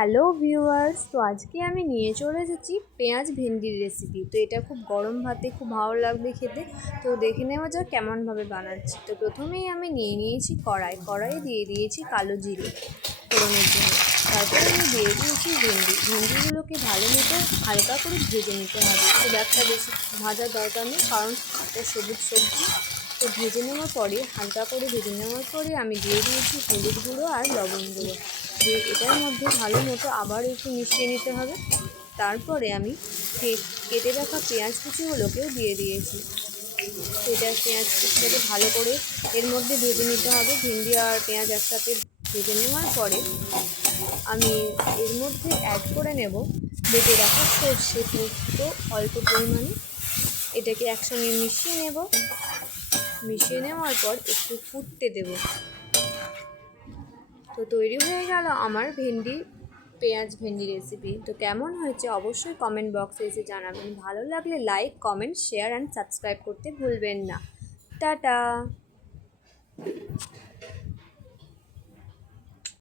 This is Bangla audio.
হ্যালো ভিউয়ার্স, তো আজকে আমি নিয়ে চলে এসেছি পেঁয়াজ ভেন্ডির রেসিপি। তো এটা খুব গরম ভাতে খুব ভালো লাগবে খেতে। তো দেখে নেওয়া যাক কেমনভাবে বানাচ্ছি। তো প্রথমেই আমি নিয়ে নিয়েছি কড়াইয়ে দিয়ে দিয়েছি কালো জিরে ফোড়নের জন্য। তারপরে আমি দিয়ে দিয়েছি ভেন্ডিগুলোকে ভালো মতো হালকা করে ভেজে নিতে হবে। খুব একটা বেশি ভাজার দরকার নেই, কারণ এটা সবুজ সবজি। তো হালকা করে ভেজে নেওয়ার পরে আমি দিয়ে দিয়েছি হলুদ গুঁড়ো আর লবণ গুঁড়ো। দিয়ে এটার মধ্যে ভালো মতো আবার একটু মিশিয়ে নিতে হবে। তারপরে আমি কেটে রাখা পেঁয়াজ কুচিগুলোকেও দিয়ে দিয়েছি। পেঁয়াজ কুচিটাকে ভালো করে এর মধ্যে ভেজে নিতে হবে। ভেন্ডি আর পেঁয়াজ একসাথে ভেজে নেওয়ার পরে আমি এর মধ্যে অ্যাড করে নেব বেটে রাখা সর্ষে পোস্ত অল্প পরিমাণে। এটাকে একসঙ্গে মিশিয়ে নেওয়ার পর একটু ফুটতে দেব। তো তৈরি হয়ে গেল আমার পেঁয়াজ ভেন্ডি রেসিপি। তো কেমন হয়েছে অবশ্যই কমেন্ট বক্সে এসে জানাবেন। ভালো লাগলে like, comment, share and subscribe করতে ভুলবেন না। টাটা।